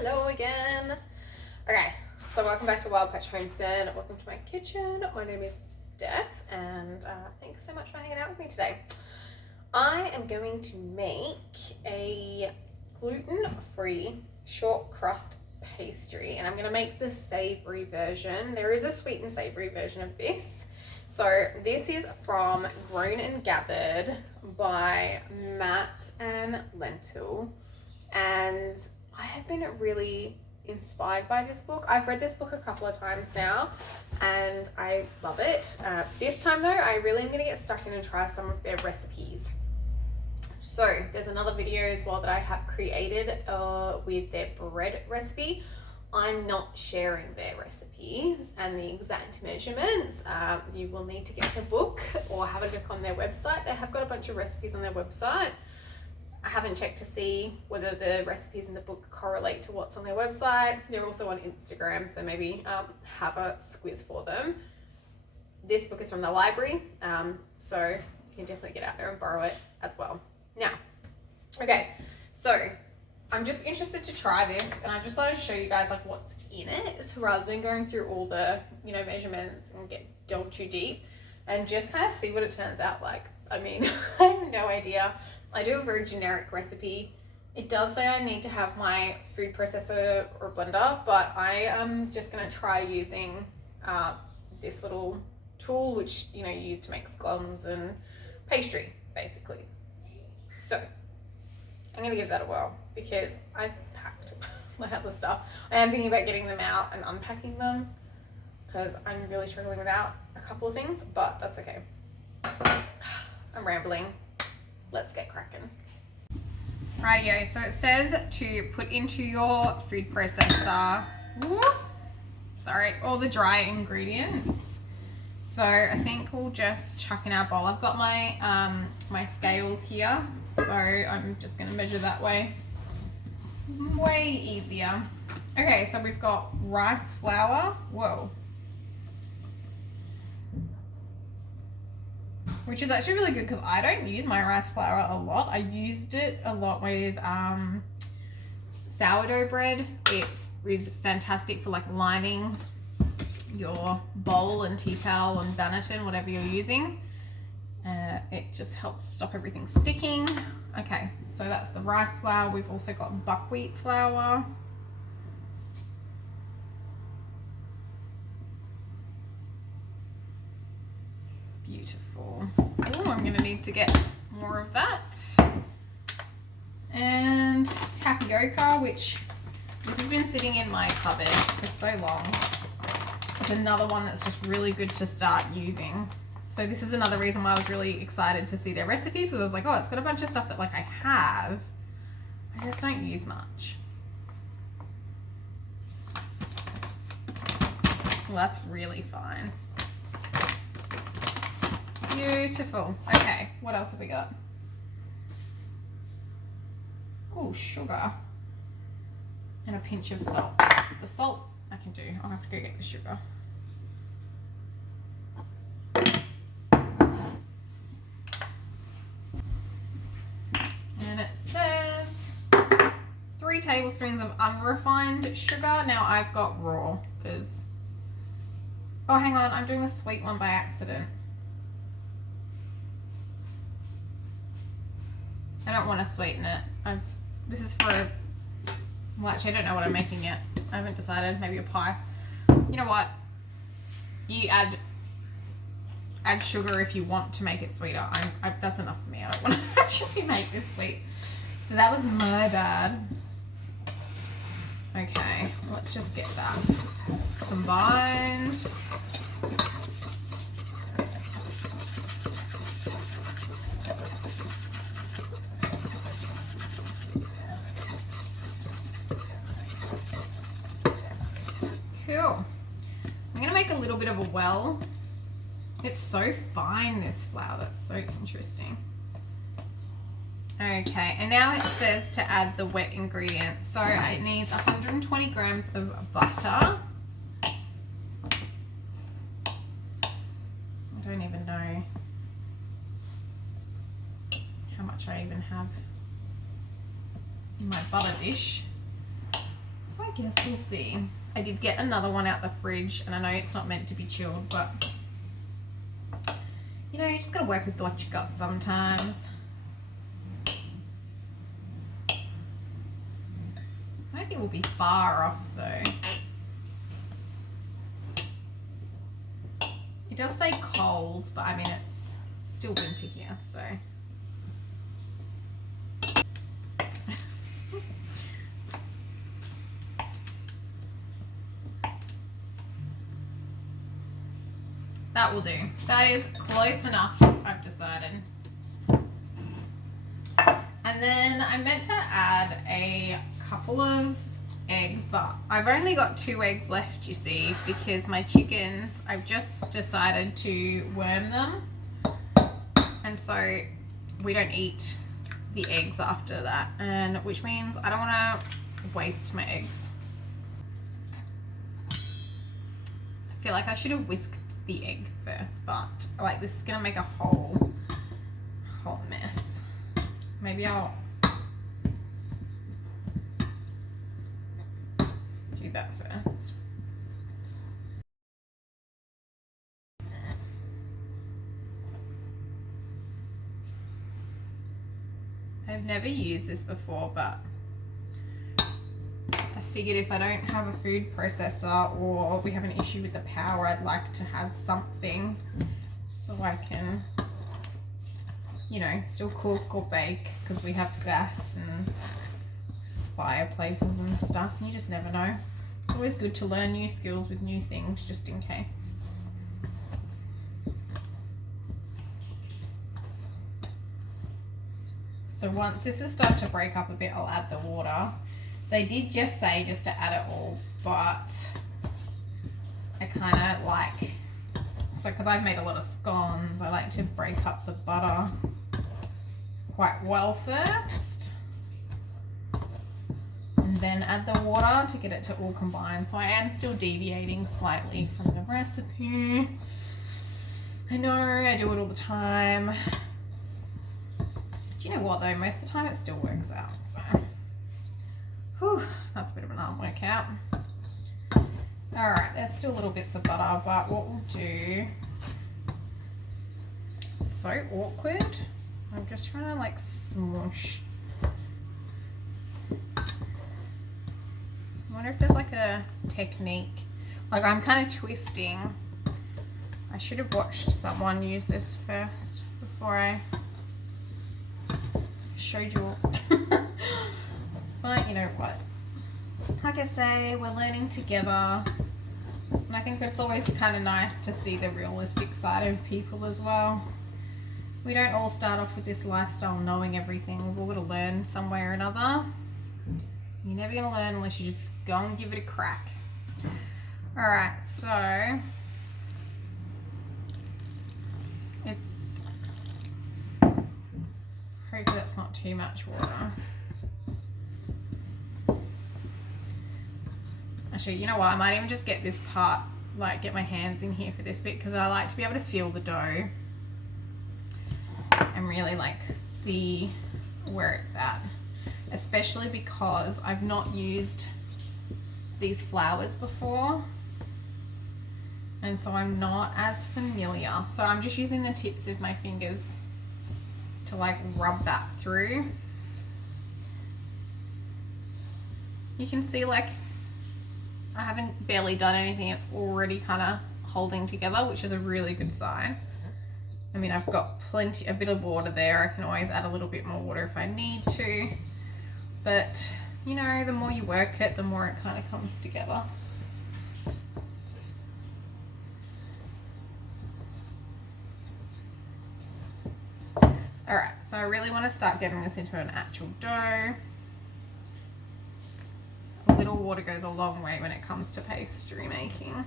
Hello again. Okay, so welcome back to Wild Patch Homestead. Welcome to my kitchen. My name is Steph, and thanks so much for hanging out with me today. I am going to make a gluten-free short crust pastry, and I'm going to make the savory version. There is a sweet and savory version of this. So this is from Grown and Gathered by Matt and Lentils, and I have been really inspired by this book. I've read this book a couple of times now and I love it. This time though, I really am going to get stuck in and try some of their recipes. So there's another video as well that I have created with their bread recipe. I'm not sharing their recipes and the exact measurements. You will need to get the book or have a look on their website. They have got a bunch of recipes on their website. I haven't checked to see whether the recipes in the book correlate to what's on their website. They're also on Instagram, so maybe have a squiz for them. This book is from the library, so you can definitely get out there and borrow it as well. Now, okay, so I'm just interested to try this, and I just wanted to show you guys like what's in it rather than going through all the measurements and delve too deep, and just kind of see what it turns out like. I mean, I have no idea. I do a very generic recipe. It does say I need to have my food processor or blender, but I am just going to try using this little tool, which you use to make scones and pastry, basically. So I'm going to give that a whirl because I've packed my other stuff. I am thinking about getting them out and unpacking them because I'm really struggling without a couple of things, but that's okay. I'm rambling. Let's get cracking. Rightio, so it says to put into your food processor, all the dry ingredients. So I think we'll just chuck in our bowl. I've got my my scales here, so I'm just gonna measure that way. Way easier. Okay, so we've got rice flour. Whoa. Which is actually really good because I don't use my rice flour a lot. I used it a lot with sourdough bread. It is fantastic for like lining your bowl and tea towel and banneton, whatever you're using. It just helps stop everything sticking. Okay, so that's the rice flour. We've also got buckwheat flour. Beautiful. Oh, I'm gonna need to get more of that. And tapioca, which this has been sitting in my cupboard for so long. It's another one that's just really good to start using. So this is another reason why I was really excited to see their recipes, because I was like, oh, it's got a bunch of stuff that like I have, I just don't use much. Well, that's really fine. Beautiful. Okay, what else have we got? Oh, sugar. And a pinch of salt. The salt I can do. I'll have to go get the sugar. And it says 3 tablespoons of unrefined sugar. Now I've got raw because... Oh, hang on. I'm doing the sweet one by accident. I don't want to sweeten it. This is for, well, actually I don't know what I'm making yet. I haven't decided. Maybe a pie. You know what? You add sugar if you want to make it sweeter. That's enough for me. I don't want to actually make this sweet. So that was my bad. Okay, let's just get that combined. Cool. I'm going to make a little bit of a well. It's so fine, this flour. That's so interesting. Okay, and now it says to add the wet ingredients. So it needs 120 grams of butter. I don't even know how much I even have in my butter dish. So guess we'll see. I did get another one out the fridge, and I know it's not meant to be chilled, but you know, you just gotta work with what you got sometimes. I don't think we'll be far off though. It does say cold, but I mean it's still winter here, so. That will do. That is close enough, I've decided. And then I meant to add a couple of eggs, but I've only got 2 eggs left, you see, because my chickens, I've just decided to worm them. And so we don't eat the eggs after that, and which means I don't want to waste my eggs. I feel like I should have whisked the egg first, but like this is gonna make a whole mess. Maybe I'll do that first. I've never used this before, but I figured if I don't have a food processor or we have an issue with the power, I'd like to have something so I can, you know, still cook or bake, because we have gas and fireplaces and stuff, and you just never know. It's always good to learn new skills with new things, just in case. So once this is starting to break up a bit, I'll add the water. They did just say just to add it all, but I kind of like, so because I've made a lot of scones, I like to break up the butter quite well first, and then add the water to get it to all combine. So I am still deviating slightly from the recipe. I know, I do it all the time. Do you know what though? Most of the time it still works out, so. Whew, that's a bit of an arm workout. Alright, there's still little bits of butter, but what we'll do, it's so awkward. I'm just trying to like smoosh. I wonder if there's like a technique. Like I'm kind of twisting. I should have watched someone use this first before I showed you all. But you know what? Like I say, we're learning together. And I think it's always kind of nice to see the realistic side of people as well. We don't all start off with this lifestyle knowing everything. We've all got to learn some way or another. You're never going to learn unless you just go and give it a crack. Alright, so it's, hopefully that's not too much water. Actually, you know what? I might even just get this part, like get my hands in here for this bit, because I like to be able to feel the dough and really like see where it's at. Especially because I've not used these flours before, and so I'm not as familiar. So I'm just using the tips of my fingers to like rub that through. You can see like I haven't barely done anything. It's already kind of holding together, which is a really good sign. I mean, I've got a bit of water there. I can always add a little bit more water if I need to. But, you know, the more you work it, the more it kind of comes together. Alright, so I really want to start getting this into an actual dough. A little water goes a long way when it comes to pastry making.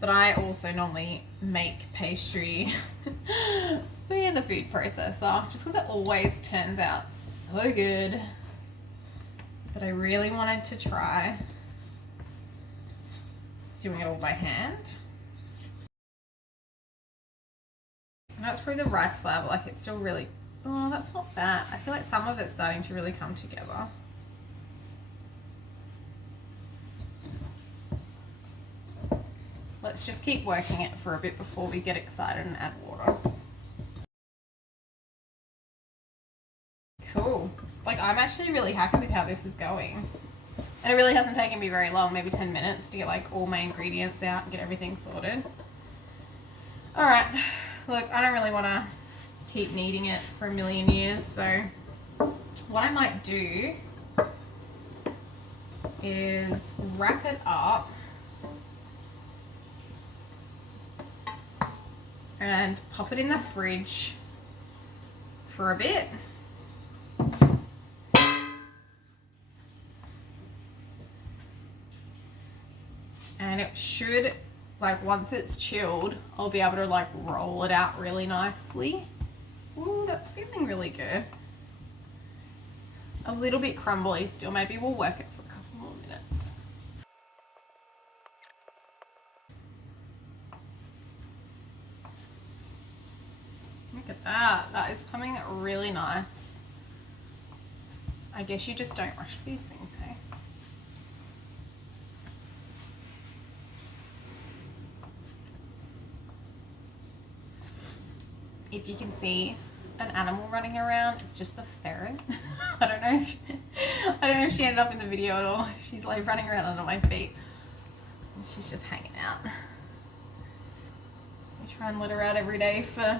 But I also normally make pastry with a food processor, just because it always turns out so good. But I really wanted to try doing it all by hand. I know it's probably the rice flour, but like it's still really Oh, that's not bad. I feel like some of it's starting to really come together. Let's just keep working it for a bit before we get excited and add water. Cool. Like, I'm actually really happy with how this is going. And it really hasn't taken me very long, maybe 10 minutes to get like all my ingredients out and get everything sorted. Alright, look, I don't really want to keep kneading it for a million years, so what I might do is wrap it up and pop it in the fridge for a bit. And it should, like, once it's chilled, I'll be able to like roll it out really nicely. Ooh, that's feeling really good. A little bit crumbly still. Maybe we'll work it for a couple more minutes. Look at that. That is coming really nice. I guess you just don't rush these things, hey? If you can see an animal running around, it's just the ferret. I don't know if she ended up in the video at all. She's like running around under my feet. And she's just hanging out. We try and let her out every day for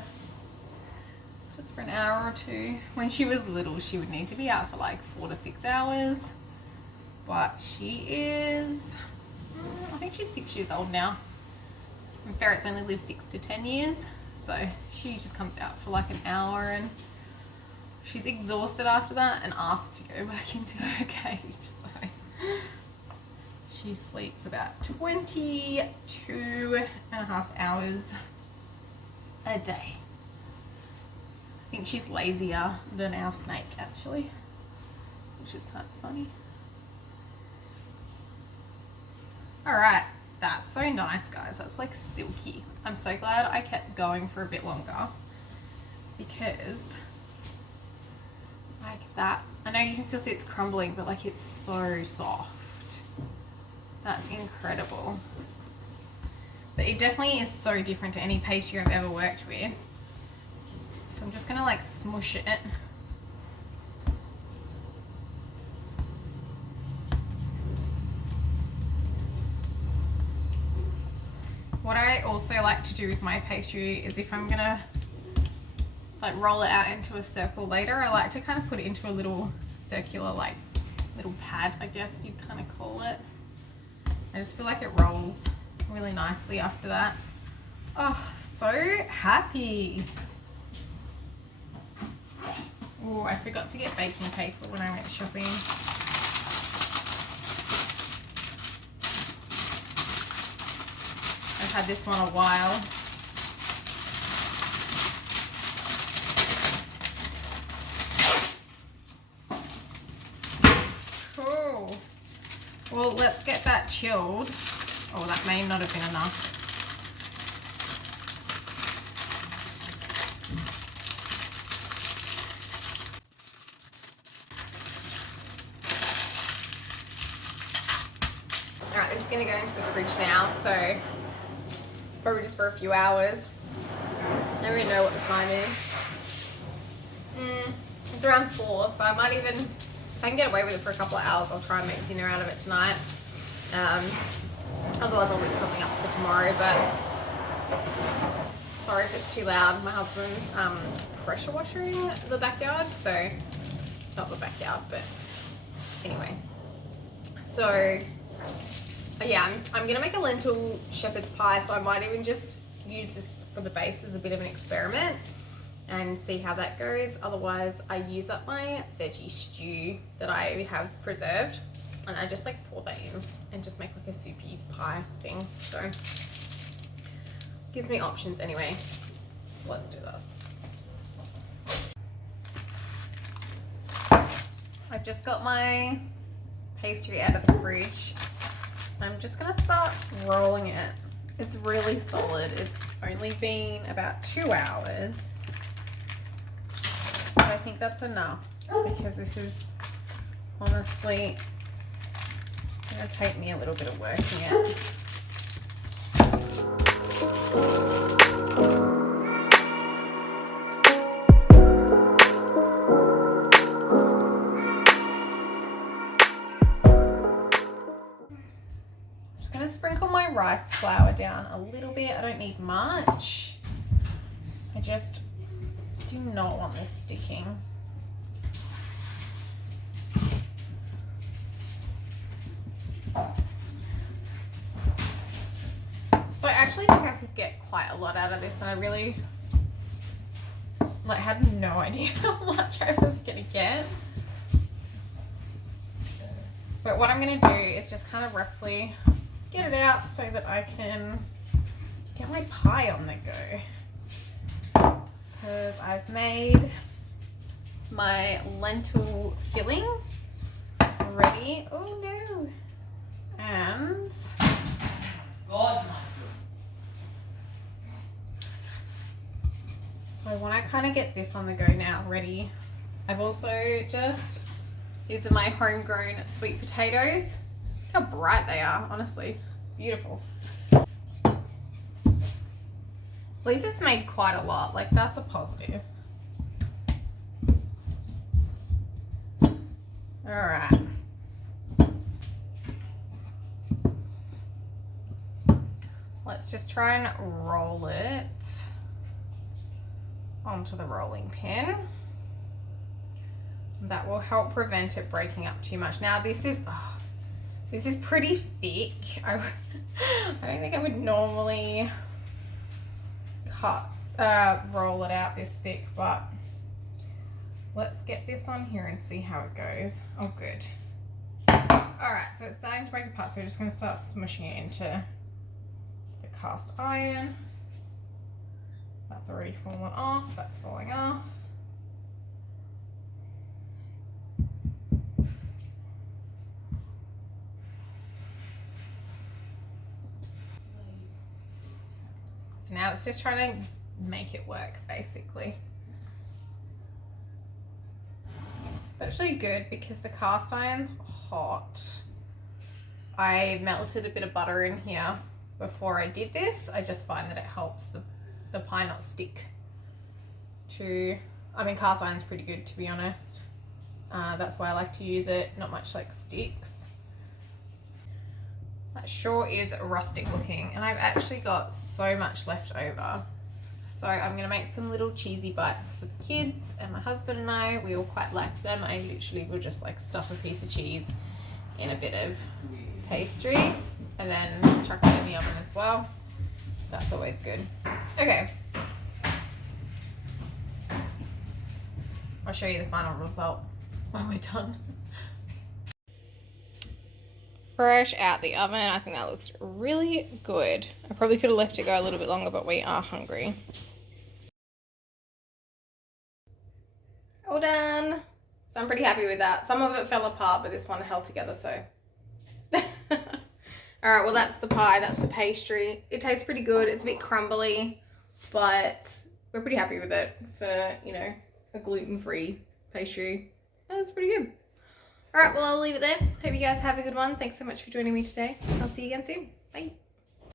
just for an hour or two. When she was little, she would need to be out for like 4 to 6 hours. But she is, I think she's 6 years old now. And ferrets only live 6 to 10 years. So she just comes out for like an hour and she's exhausted after that and asked to go back into her cage. So she sleeps about 22 and a half hours a day. I think she's lazier than our snake actually, which is kind of funny. All right. That's so nice, guys. That's like silky. I'm so glad I kept going for a bit longer because like that, I know you can still see it's crumbling, but like it's so soft. That's incredible. But it definitely is so different to any pastry I've ever worked with. So I'm just gonna like smush it. What I also like to do with my pastry is if I'm gonna like roll it out into a circle later, I like to kind of put it into a little circular like little pad, I guess you'd kind of call it. I just feel like it rolls really nicely after that. Oh, so happy. Oh, I forgot to get baking paper when I went shopping. I've had this one a while. Cool. Well, let's get that chilled. Oh, that may not have been enough. Alright, this is going to go into the fridge now, so probably just for a few hours. I don't really know what the time is. It's around 4, so I might even, if I can get away with it for a couple of hours, I'll try and make dinner out of it tonight. Otherwise I'll whip something up for tomorrow, but sorry if it's too loud. My husband's pressure washing the backyard, so not the backyard, but anyway. So yeah, I'm gonna make a lentil shepherd's pie, so I might even just use this for the base as a bit of an experiment and see how that goes. Otherwise I use up my veggie stew that I have preserved and I just like pour that in and just make like a soupy pie thing. So gives me options anyway. So let's do that. I've just got my pastry out of the fridge. I'm just gonna start rolling it. It's really solid. It's only been about 2 hours. think that's enough because this is honestly going to take me a little bit of working it. I'm just going to sprinkle my rice flour down a little bit. I don't need much. I just do not want this sticking. So I actually think I could get quite a lot out of this, and I really had no idea how much I was gonna get. But what I'm gonna do is just kind of roughly get it out so that I can get my pie on the go. Because I've made my lentil filling ready. Oh no! And so I want to kind of get this on the go now, ready. I've also just, these are my homegrown sweet potatoes. Look how bright they are, honestly. Beautiful. At least it's made quite a lot, like that's a positive. All right. Let's just try and roll it onto the rolling pin. That will help prevent it breaking up too much. Now this is pretty thick. I don't think I would normally roll it out this thick, but let's get this on here and see how it goes. Oh, good. All right, so it's starting to break apart, so we're just going to start smushing it into the cast iron. That's already fallen off. That's falling off. So now it's just trying to make it work, basically. It's actually good because the cast iron's hot. I melted a bit of butter in here before I did this. I just find that it helps the pie not stick to, I mean, cast iron's pretty good, to be honest. That's why I like to use it. Not much like sticks. That sure is rustic looking, and I've actually got so much left over. So I'm gonna make some little cheesy bites for the kids, and my husband and I, we all quite like them. I literally will just like stuff a piece of cheese in a bit of pastry and then chuck it in the oven as well. That's always good. Okay. I'll show you the final result when we're done. Fresh out the oven. I think that looks really good. I probably could have left it go a little bit longer, but we are hungry. All done. So I'm pretty happy with that. Some of it fell apart, but this one held together, so. All right, well, that's the pie. That's the pastry. It tastes pretty good. It's a bit crumbly, but we're pretty happy with it for, you know, a gluten-free pastry. That was pretty good. All right, well, I'll leave it there. Hope you guys have a good one. Thanks so much for joining me today. I'll see you again soon. Bye.